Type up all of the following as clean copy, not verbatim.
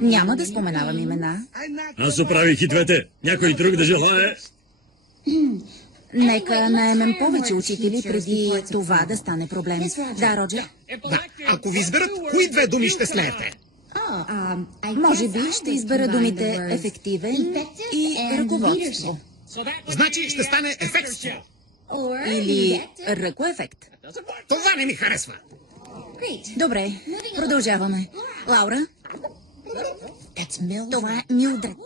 Няма да споменавам имена. Аз оправих и двете. Някой друг да желае? Нека наемем повече учители преди това да стане проблем. Да, Роджер? Да, ако ви изберат, кои две думи ще слеете? Може би ще избера думите ефективен и ръководство. Значи ще стане ефектство. Или ръкоефект. Това не ми харесва. Добре, продължаваме. Лаура? Това е Милдред.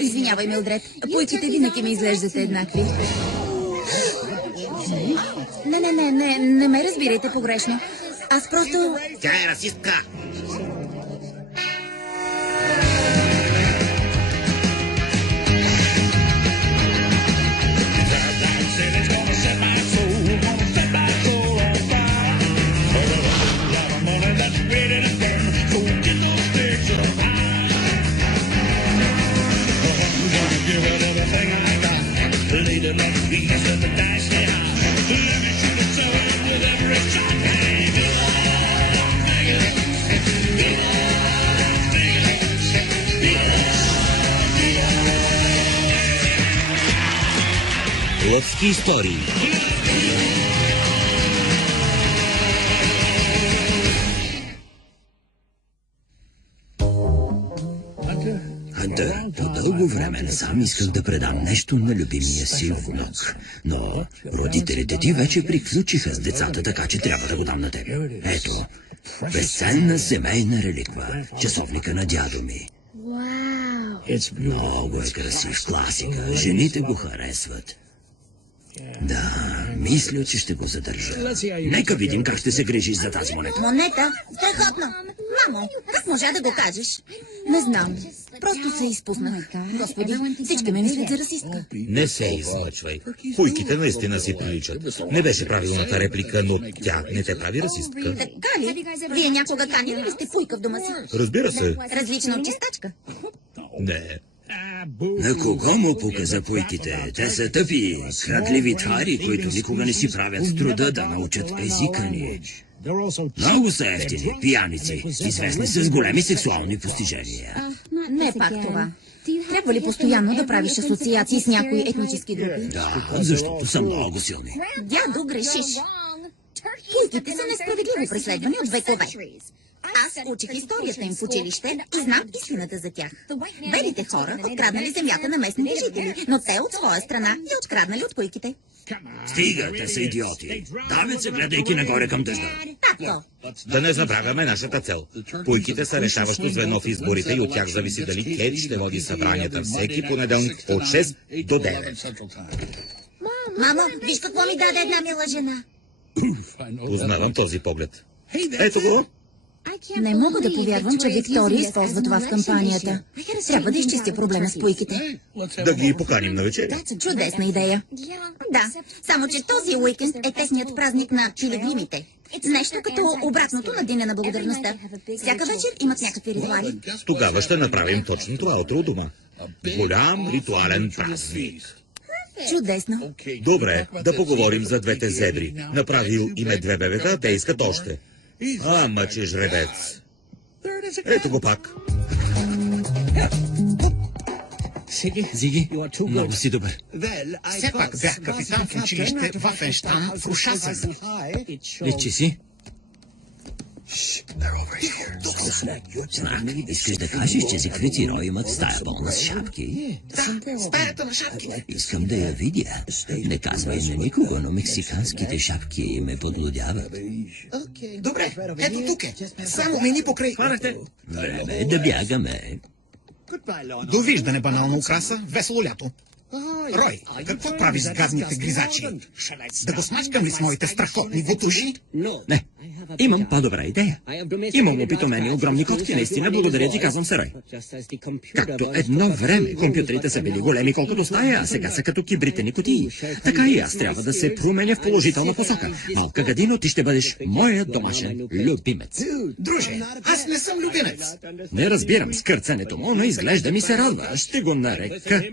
Извинявай, Милдред. Пуйките винаги ми изглеждате еднакви. Не ме разбирайте погрешно. Аз просто... Тя е расистка. Лъвски истории. Хантър, по дълго време насам исках да предам нещо на любимия си внук. Но родителите ти вече приключиха с децата, така че трябва да го дам на теб. Ето, безценна семейна реликва, часовника на дядо ми. Много е красив, класика, жените го харесват. Да, мисля, че ще го задържа. Нека видим как ще се грижиш за тази монета. Монета? Страхотно! Мамо, как можа да го кажеш? Не знам. Просто се изпуснах. Господи, всички ме мислят за расистка. Не се излъчвай. Пуйките наистина си приличат. Не беше правилната реплика, но тя не те прави расистка. Така ли? Вие някога канили ли сте пуйка в дома си? Разбира се. Различна от чистачка? Не. На кого му пука за пуйките? Те са тъпи, хракливи твари, които никога не си правят труда да научат езика ни. Много са ефтини, пияници, известни с големи сексуални постижения. Не пак това. Трябва ли постоянно да правиш асоциации с някои етнически групи? Да, защото са много силни. Дядо, грешиш. Пуйките са несправедливо преследвани от векове. Аз учих историята им в училище и знам истината за тях. Белите хора откраднали земята на местните жители, но те от своя страна я откраднали от пуйките. Стига, те са идиоти. Давят се, гледайки нагоре към дъжда. Както? Да не забравяме нашата цел. Пуйките са решаващо звено в изборите и от тях зависи дали Кейт ще води събранията всеки понеделник от 6 до 9. Мамо, виж какво ми даде една мила жена. Познавам този поглед. Ето го. Не мога да повярвам, че Виктория използва това в кампанията. Трябва да изчистя проблема с пуйките. Да ги поканим на вечеря. Чудесна идея. Да, само че този уикенд е техният празник на пилигримите. Нещо като обратното на Деня на благодарността. Всяка вечер имат някакви ритуали. Тогава ще направим точно това утре у дома. Голям ритуален празник. Чудесно. Добре, да поговорим за двете зебри. Направил име две бебета, те искат още. Ама, че жребец. Ето го пак. Зиги, много си добър. Все пак бях капитан в училище Вафенштайн в Рушасен. Личи си. Знак, искаш да кажеш, че закрити рой имат стая пълна с шапки? Да, стаята на шапките. Искам да я видя. Не казвай на никого, но мексиканските шапки ме подлудяват. Добре, ето тук е. Само мини покрай. Време е да бягаме. Довиждане, банална украса. Весело лято. Рой, какво прави с гадните гризачи? Да го смачкам ли с моите страхотни бутуши? Не, имам по-добра идея. Имам опитомени огромни котки, наистина благодаря ти, казвам се Рой. Както едно време компютрите са били големи колкото стая, а сега са като кибритени кутии. Така и аз трябва да се променя в положителна посока. Малка гадино, ти ще бъдеш моя домашен любимец. Друже, аз не съм любимец. Не разбирам скърцането му, но изглежда ми се радва. Ще го нарека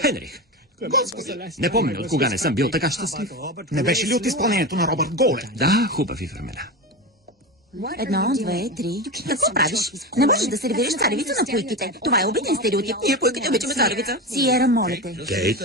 Хенрих. Господи, Не помня от кога не съм бил така щастлив. не беше ли от изпълнението на Робърт Гоулен? Да, хубави времена. 1, 2, 3. Какво правиш? Не можеш да сервираш царевица на пуйките. Това е обиден стереотип. Ние пуйките обичаме царевица. Сиера, моля те. Кейт,